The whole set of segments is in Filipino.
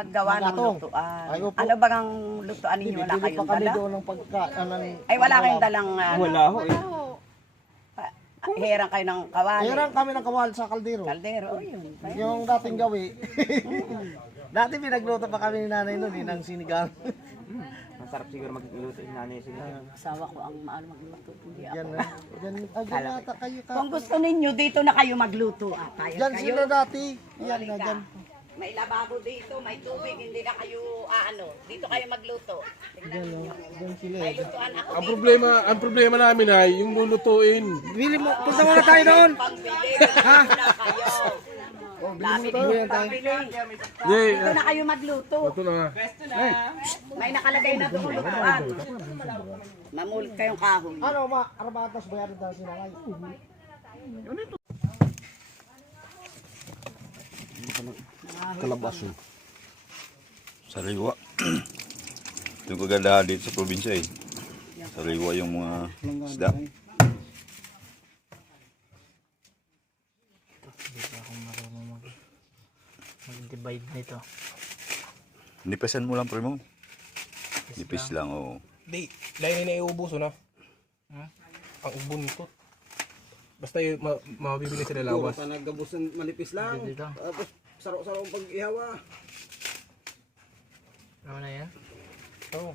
maggawa ng Magatong. lutuan. Ay, opo. Ano bang ang lutuan ninyo? Wala Bibili kayong pa kami dala? doon ng pagkaan. Ay, wala kayong dalang ano? Wala ho eh. Herang kayo ng kawali. Hirang kami ng kawal sa kaldero. Kaldero, oh, yun. Yung dating gawi. Dati pinagluto pa kami ni nanay noon, ng sinigang. Masarap siguro magluto yung nanay siguro. Asawa ko ang maano magluto. Hindi ako. Yan na. Yan ata kayo ka. Kung gusto ninyo, dito na kayo magluto. Payag Yan kayo. sila dati. Yan na Halika. dyan. May lababo dito, may tubig, hindi na kayo dito kayo magluto. Tingnan ninyo. Yan sila. May lutuan ako Ang dito. problema namin ay yung lulutuin. Bili mo. Punta muna tayo doon. Pagbili, na kayo. Dami din pagbili. Yay, Dito na kayo magluto. ito na. May nakalagay na doon lutuan. Mamulit kayong kahoy. Ano ma? Arabatas bayaran daw si nanay. Kalabaso. Sariwa. Ito yung kagandahan dito sa probinsya eh. Sariwa yung mga isda. Hindi pa ako marunong mag-divide nito. Nipesan mo lang primo. Nipis lang oo. Di, lain na iubuso na. Ang ubon nito. Basta yung mabibili sila lawas. Nagabos ng manipis lang. Dito. Tapos saro-saro ang pag-ihawa. Ano na yan? Oo.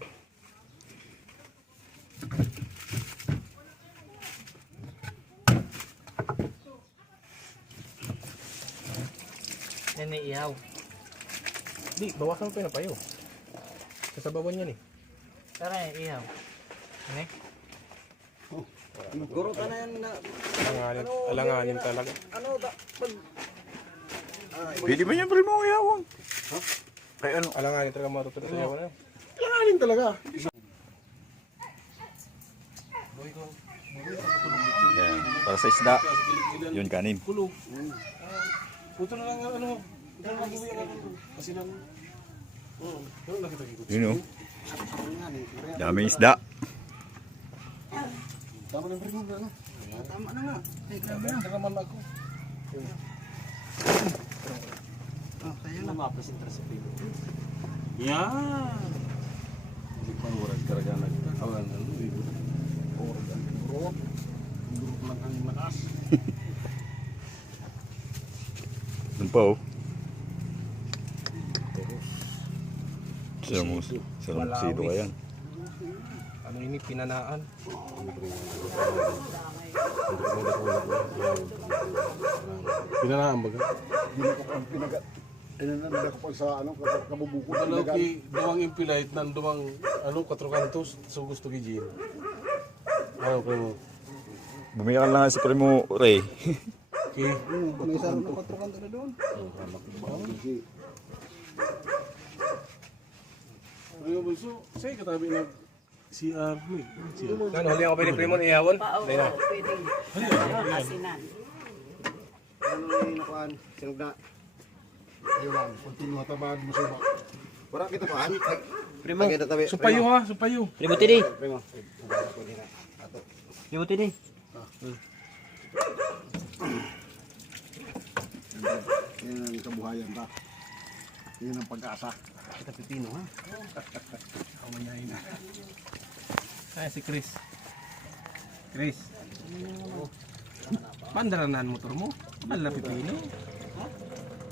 Yan may ihaw. Di, bawasan ko yung napayo. Sasabawan yan eh. Tara yan, ihaw. Ano eh? Guro ka na yan na Alanganin talaga. ano pag Pwede ba yan primo yawang? Kaya ano? Alanganin talaga matutunan sa yawan na. Langanin talaga. Yan. Para sa isda. Yun kanin. Kulog. Puto na lang ano. Kasi lang. Yun o. Daming isda. tama na rin ano. Tama na nga. Ay grabe na. Naman ako. Kaya na mapresenta sa pilo. Yan. Hindi pa urad karaga nag-awan na luwi. Urad ang guro. Guro lang ang manas. Doon pa oh. Sarang sido ka yan. Ano ini pinanaan? Pinanaan baga? Inananda ko pa sa ano, kabubukod. Ano ki duwang impilait nan duwang ano 4 kantos so gusto ki Jin. Ano primo? Bumili ka lang si primo Ray. Ki May saro na 4 kanto na doon. primo bulso, say katabi nag CR mo. Ano hali ako pwede primo ihawan? Pwede. Asinan. Ano yung nakuhaan? Sinog na. Ayun lang, continue tabad mo sa Wala kita pa. Primo. Kita tabi. Supayo ha, supayo. Primo tini! Primo. Primo tini! yan ang kabuhayan ta. Yan ang pag-asa. Kita pipino ha. Kamanyahin na. Ay si Chris. Chris. Pandaranan motor mo? Bala pipino.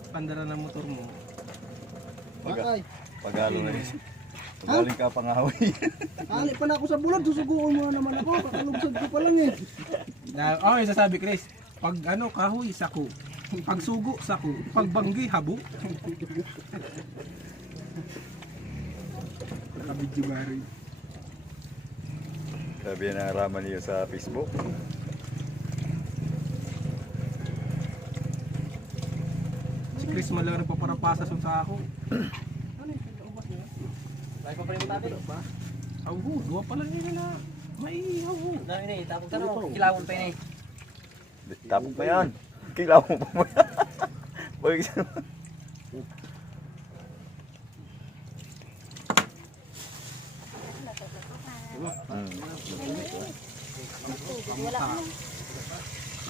Pandaranan motor mo. Pagalo na yun. Galing ka pangahoy. Ali pa na ako sa bulag. Susuguan mo na naman ako. Kakalubsad ko pa lang eh. Okay, sasabi Chris. Pag ano kahoy sako. Pag sugo sako. Pag banggi habo. Nakabidyo gari. Sabi na raman niyo sa Facebook. Si Chris man lang nagpaparapasa sa ako. May pa primo tabi? Aw, duwa pala nila na. May hawo. Dami na eh, tapos ka na, kilawon pa yun eh. Tapos pa yan. Kilaw mo pa mo. Bagay sa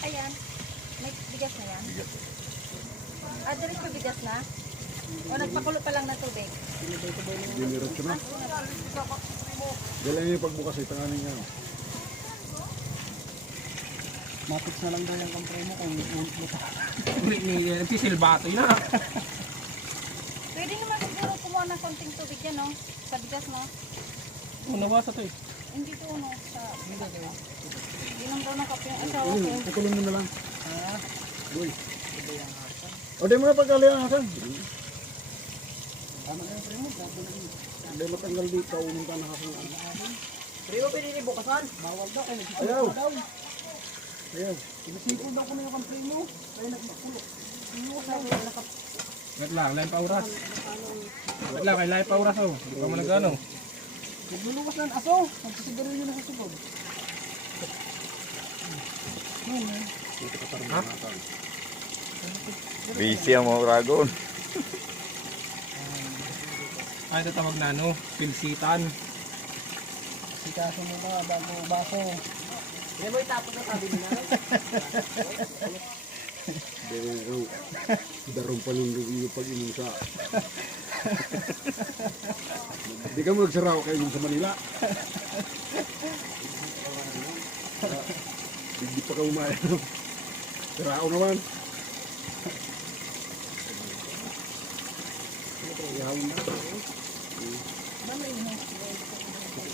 Ayan. May bigas na yan? Ah, diretso bigas na? O nagpakulo pa lang ng tubig. Diniretso na. Dala niya yung pagbukas ay tanganin niya. Mapits na lang daw yung kampre mo kung Nagsisilbato na. Pwede naman siguro kumuha ng konting tubig yan, no? Sa bigas, no? Nawasa to eh. Hindi to, no? Sa bigas, no? Inom daw ng kape yung asawa ko. Pakulong mo na lang. Uy. O di mo na pagkalihan Hasan. Hindi matanggal dito. Unong ka na Hasan. Primo, pwede ni bukasan. Bawal daw. Ayaw. Ayaw. Sinisipon daw ko na yung kampre mo. Kaya nagpakulo. Wait lang, lain pa oras. Wait lang, kay lain pa oras oh. Hindi pa mo nagano. Nagluluwas ng aso. Nagsisigarilyo na sa sugod. Busy ang mga Uragon. Ay, ito tawag na ano, pilsitan. Sikaso mo ba bago baso. Hindi mo itapos na sabi nila. Darong panundog yung pag-inom sa... Hindi ka mo nagsaraw kayo sa Manila. Hindi pa ka umaya. Sarao naman.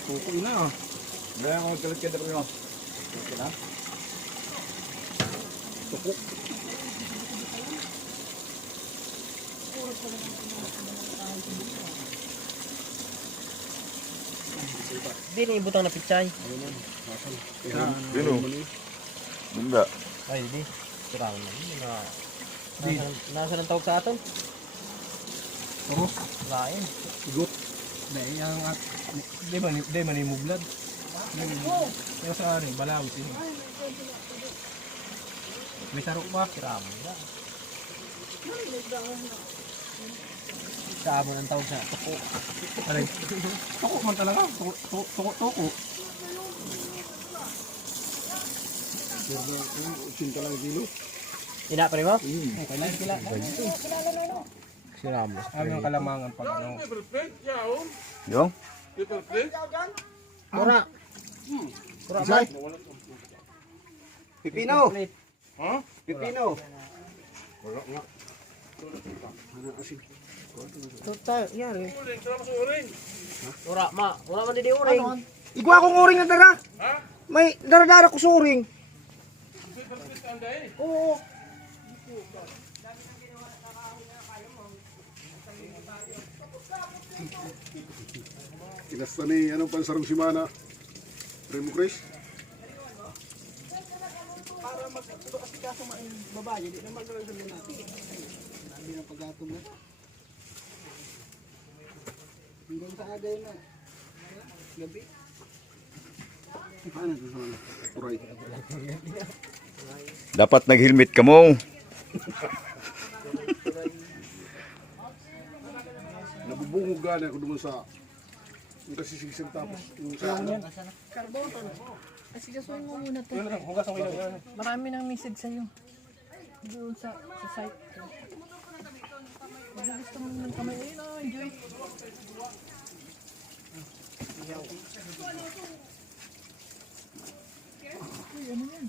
Tukoy na ah. Kaya ako magkalit ka Primo. Hindi na ibutang na pichay. Sino? Bunda. Ay, hindi. Sirang na. Nasa ng tawag sa aton? Oo. Lain. Sigot. Dahil ang at... Di man yung mublad. Yung sa ano, balawit yun. May sarok pa. Sirang na. Sa amo ng tawag sa tuko. Aray. Tuko man talaga. Tuko. Cinta lang kilo. Ina pa rin mo? Kailan? Sirang mo. Ang yung kalamangan pag ano. Yung? Kura. Kura man. Pipino. Ha? Pipino. Wala nga. Ano asin? Total, yari. Ura, ma. Wala man di uring. Igwa akong uring na dara. Ha? May dara-dara ko sa uring. Oo. Kinasta ni anong pansarong simana? Primo Chris? Para magbukas kaso maing babae, di na magdala sa natin. Sabi ng paggatong na. Hanggang sa agay na. Gabi. Ano ito sa mga? Turay. Dapat nag-helmet ka mo. Nabubungog gani ako doon sa yung kasisigsig tapos yung sa ano. Asigasuhin mo muna to. Yun lang, hugas ang ilaw yan. Marami ng message sa'yo. Doon sa site ko. Gusto mo ng kamay. Ayun o, enjoy. Uy, ano yan?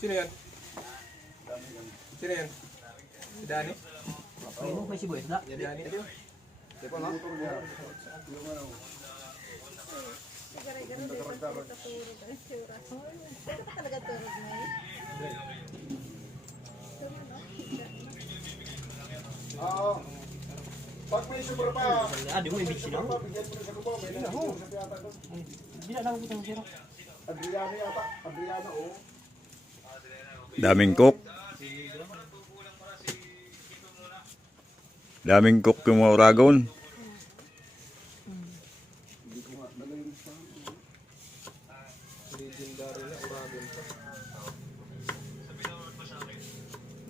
Sino yan? Sino yan? Si Danny? Ayun, may sibuyas na. Si Danny? Pag may super pa, Ah, di mo ibig sila. bigyan mo na sa kubo, may nalagay sa piyata ko. Bila na ako itong siro. Adriano yata, Adriano oh. Daming cook. Daming cook yung mga Uragon.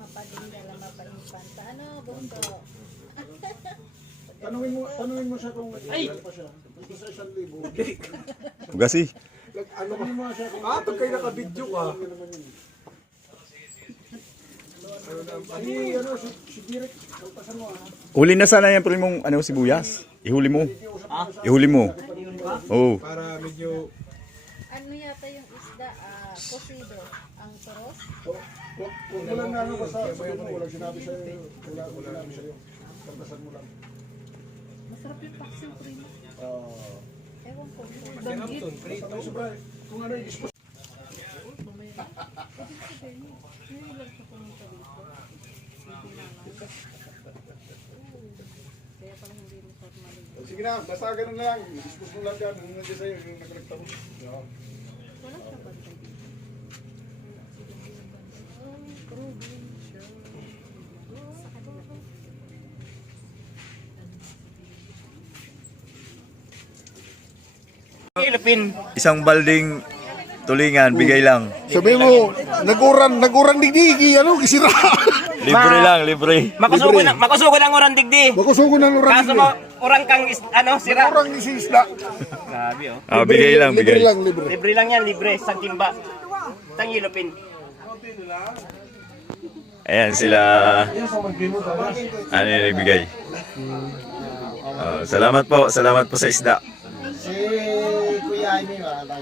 Mapadindala, mapalipan. Ano, bunto? Tanungin mo siya kung ay pa siya. Basta sa 1,000. Ugasi. Ano mo siya kung Pag kayo naka-video ka. si Direk, kaltasan mo Huli na sana yan primong ano sibuyas. Ihuli mo. Ihuli mo. Oo. Para medyo... Ano yata yung isda, cocido, ang toros? Huwag mo lang ano basta sabihin mo, walang sinabi sa'yo. Wala sinabi sa'yo. Kaltasan mo lang. Masarap yung paksiw primo. Ewan ko. Kung ano yung dispose. Sige na, basta ganun na lang. Dispose mo lang dyan. Yung nandiyan sa'yo, yung nag-recta mo. Isang balding tulingan, bigay lang. Sabi mo, nag-uran digdigi, ano, kisira. Libre lang, libre. Makusugo ng orang digdi. Makusugo ng uran Kaso mo, orang kang sira. Urang isisda. Grabe oh. Ah, bigay lang, Libre bigay. lang, libre. Libre lang yan, libre. Isang timba. Isang yelopin. Ayan sila. Ano yung nagbigay? Salamat po sa isda. Si Kuya Jaime, wala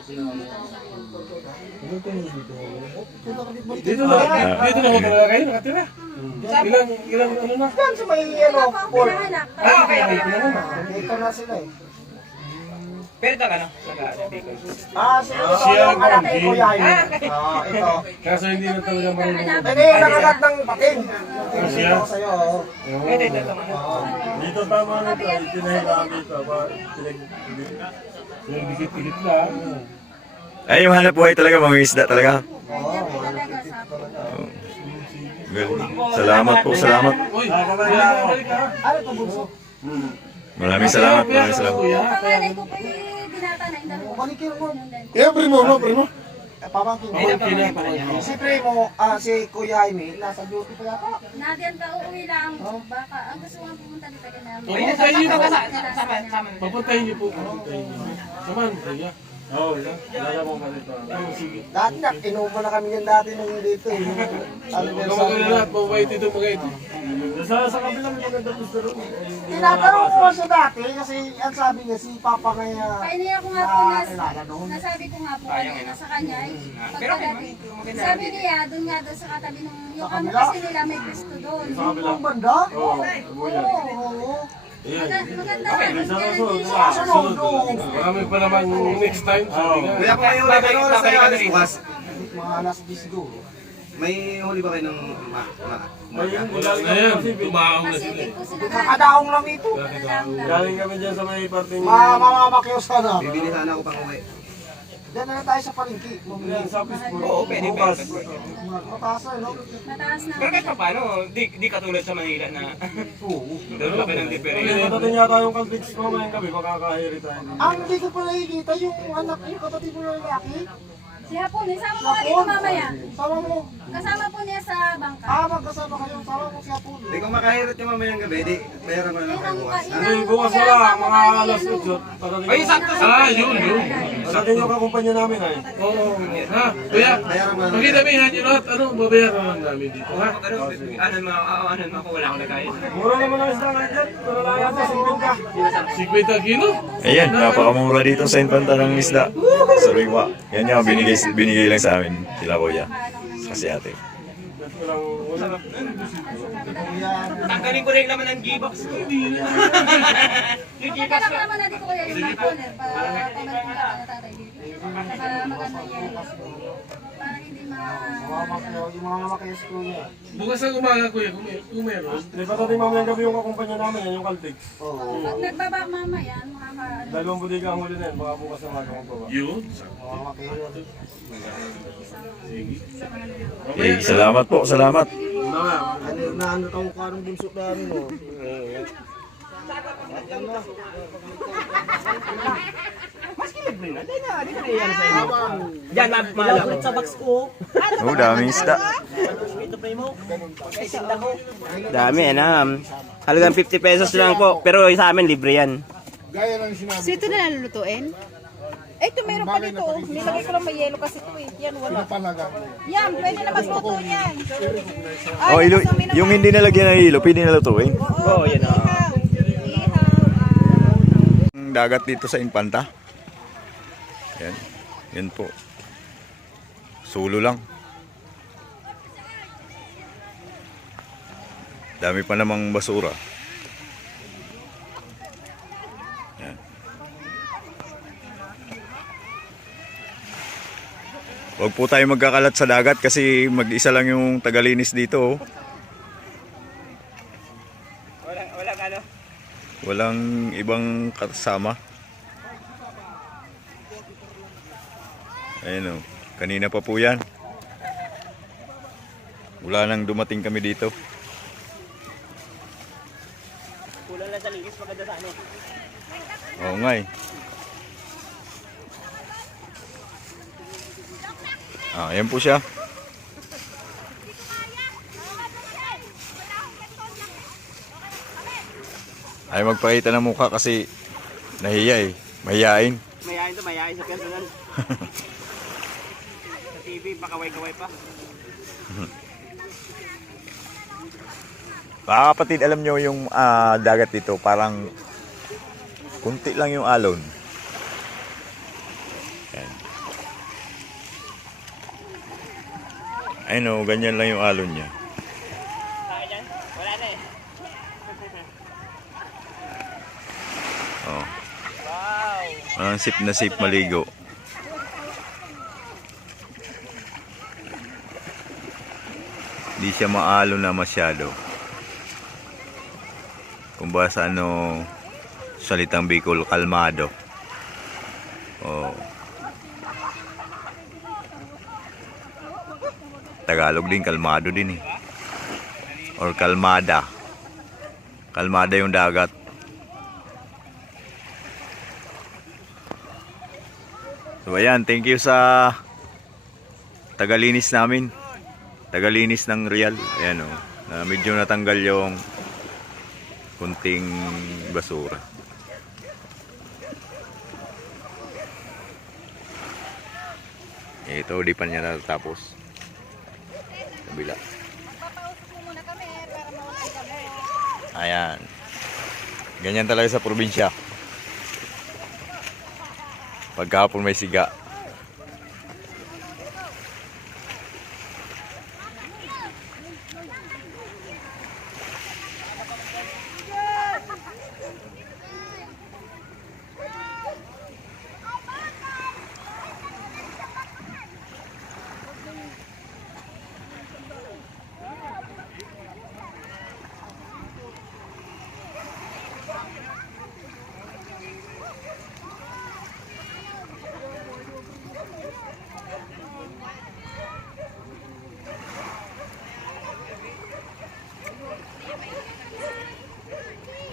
Dito na talaga kayo nakatira. Ilang ano na? Yan sa may pool. Okay. Dito na sila eh. Pero ito ano? Siya yung anak ni Kuya Jaime. Ito. Kaso hindi na talaga marunong. Hindi, nangagat ng pating. Siya? Ito sa'yo. Dito tama na ito, itinahilaan dito. Dikit-dikit lang. Ay, yung hanap buhay talaga, mga isda talaga. Salamat po, salamat. Uy, balik ka. Ano ito, bunso? Maraming salamat, maraming salamat. Panganay ko pa yung dinatanay na rin. Balikin mo. Primo, no, primo. Pamangkin mo. Si Primo, si Kuya Jaime, nasa duty pa yata. Nadiyan ka, uuwi lang. Baka, ang gusto kong pumunta dito kay namin. Papuntahin niyo po. Papuntahin niyo po. Saman, kaya. Oo, lala mo ka dito. Sige. Dati na, inuman na kami yan dati nung dito eh. Huwag ka mag-alala, mabait ito mga ito. Sa kabila may maganda gusto rin. Tinatanong ko siya dati kasi ang sabi niya si Papa ngayon. Pahinaya ko nga po nasabi ko nga po kanina sa kanya. Sabi niya, doon nga doon sa katabi nung yung ano kasi nila may pisto doon. Ang banda? Oo. Maganda nga. Sunod. Marami pa naman next time. Kuya, kung may huli kayo, babalik ka na bukas. Mga alas 10 siguro. May huli ba kayo ng Wala na yan, tumaong na sila eh. Kakadaong lang ito. Galing kami dyan sa may parting... Mamamakyos ka na. Bibili sana ako pang uwi. Diyan na tayo sa palengke. Oo, pwede. Mataas na, no? Mataas na. Pero kahit pa paano, di katulad sa Manila na doon laki ng diferensya. Patatin yata yung kaltiks ko ngayong gabi, makakahiri tayo. Ang hindi ko pa nakikita yung anak, yung kapatid mo na lalaki. Si Hapon, isama mo nga dito mamaya. Sama mo. Kasama po niya sa bangka. Magkasama kayo. Sama mo si Apolo. Hindi kung makahirot yung mamayang gabi, di bayaran ko na lang kayo bukas. Hindi, bukas wala, mga alas 8. Patatin Ay, sakto sa... Yun. Patatin yung kakumpanya namin ay. Oo. Ha? Kuya, magkitabihan nyo lahat. Ano, babayaran lang namin dito. Ha? Ano ako, wala akong nagkain. Mura naman ang isda nga dyan. Pero lang yata, 50 kilo? Ayan, napakamura dito sa Infanta ng isda. Sariwa. Yan yung binigay lang sa amin. Sila Kuya. Kasi ate. Tanggalin ko rin naman ang G-Box ko. Magkakala naman natin ko kaya yung corner para pamarin ka na tatay dito. Para maganda yan. Para hindi Yung mga makyos ko niya. Bukas ang umaga, kuya, kung meron. Hindi, patatin mamayang gabi yung kakumpanya namin, yan yung kaltiks. Pag nagbaba mamaya, makaka... 2 budiga ang huli na yan, baka bukas na maga magbaba. Yun. Mga makyos. Okay, salamat po, salamat. Ano taong karong bunso namin, oh. Maski libre na. Di na yan sa inyo. Diyan, malapit sa box ko. Oh, daming isda. Dami, halagang 50 pesos lang po. Pero sa amin, libre yan. Gaya ng sinabi. So ito na lulutuin? Eh, ito meron pa dito. Nilagay ko lang may yelo kasi ito eh. Yan, wala. Palaga. Yan, pwede na magluto yan. Oh, yung hindi nalagyan ng hilo, pwede nalutuin. Oo, yan o. Ang dagat dito sa Infanta. Yan. Yan po. Sulo lang. Dami pa namang basura. Yan. Huwag po tayo magkakalat sa dagat kasi mag-isa lang yung tagalinis dito. Oh. Walang ano? Walang ibang kasama. Ayun o. Kanina pa po yan. Wala nang dumating kami dito. Kulang lang sa linis, maganda sa ano. Oo nga eh. Ayan po siya. Ay magpakita ng mukha kasi nahiya eh. Mahiyain. Mayayain sa personal. Sa TV, pakaway-kaway pa. Mga kapatid, alam nyo yung dagat dito, parang kunti lang yung alon. Ayan. Ayun o, ganyan lang yung alon niya. Yan, wala na eh. Oh. Ang sip na sip maligo. Hindi siya maalon na masyado. Kung ba sa ano, salitang Bicol, kalmado. Oh. Tagalog din, kalmado din eh. Or kalmada. Kalmada yung dagat. So ayan, thank you sa tagalinis namin. Tagalinis ng Real. Ayan o, na medyo natanggal yung kunting basura. Ito, di pa niya natatapos. Kabila. Ayan. Ganyan talaga sa probinsya. Pagkahapon may siga.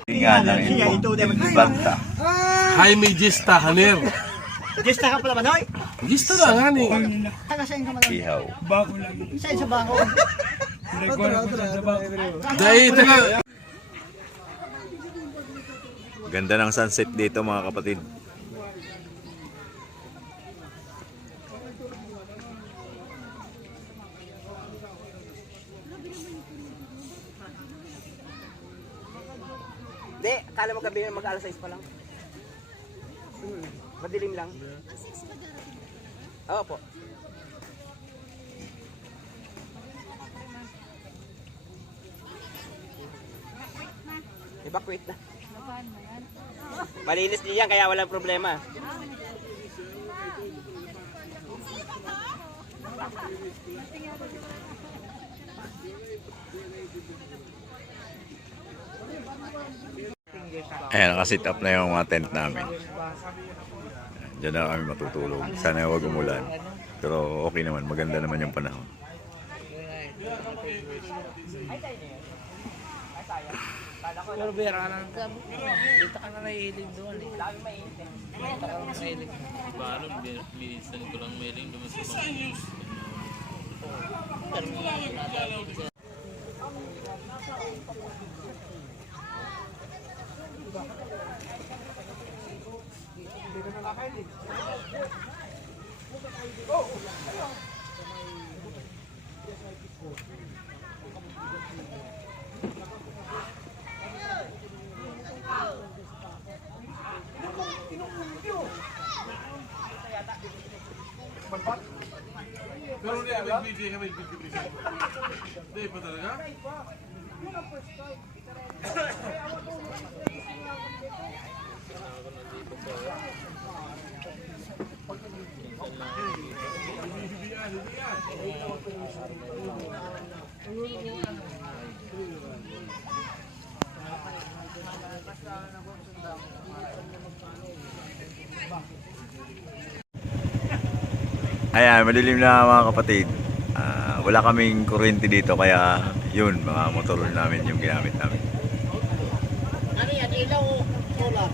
Nga lang yung banta. Jaime Gista Haner. Gista ka pala manoy? Gista na nga ni. Ihaw. Dahil taga. Ganda ng sunset dito mga kapatid. Hindi, kala mo gabi mag-alas 6 pa lang. Madilim lang. Oo po. Evacuate na. Malinis niyan kaya walang problema. Ayan, nakasit up na yung mga tent namin. Diyan na kami matutulog. Sana huwag umulan. Pero okay naman, maganda naman yung panahon. Pero bera ka na. Dito ka na nahihilig doon eh. Dami mainit. Dito ka na nahihilig. Parang minsan ko lang mailing naman sa mga Pero hindi, may video, may video. Hindi pa talaga? Ayan, madilim na mga kapatid. Wala kaming kuryente dito kaya yun, mga motor namin yung ginamit namin. Ano yan? Ilaw o solar?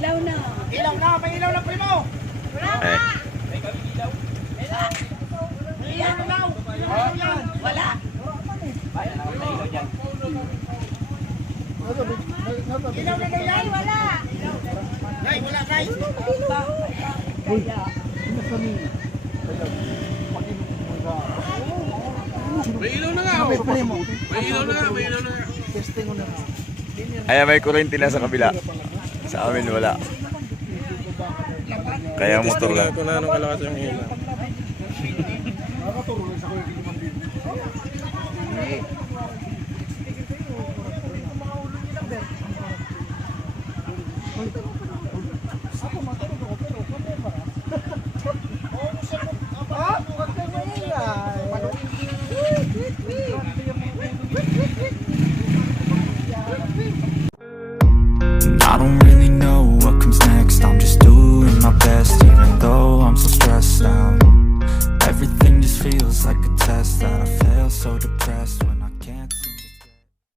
Ilaw na. Ilaw na! May ilaw na primo! Eh, Ilaw na! Wala. Ilaw na daw yan! Wala. Nay, wala nay! May ilaw na nga, oh. May ilaw na nga, may ilaw na nga. ayan, may kuryente na sa kabila. Sa amin wala. Kaya motor lang. Kung ano kalakas yung ilaw. Nakakaturo lang sa kuya kiliman dito. I don't really know what comes next. I'm just doing my best, even though I'm so stressed out. Everything just feels like a test that I fail, so depressed when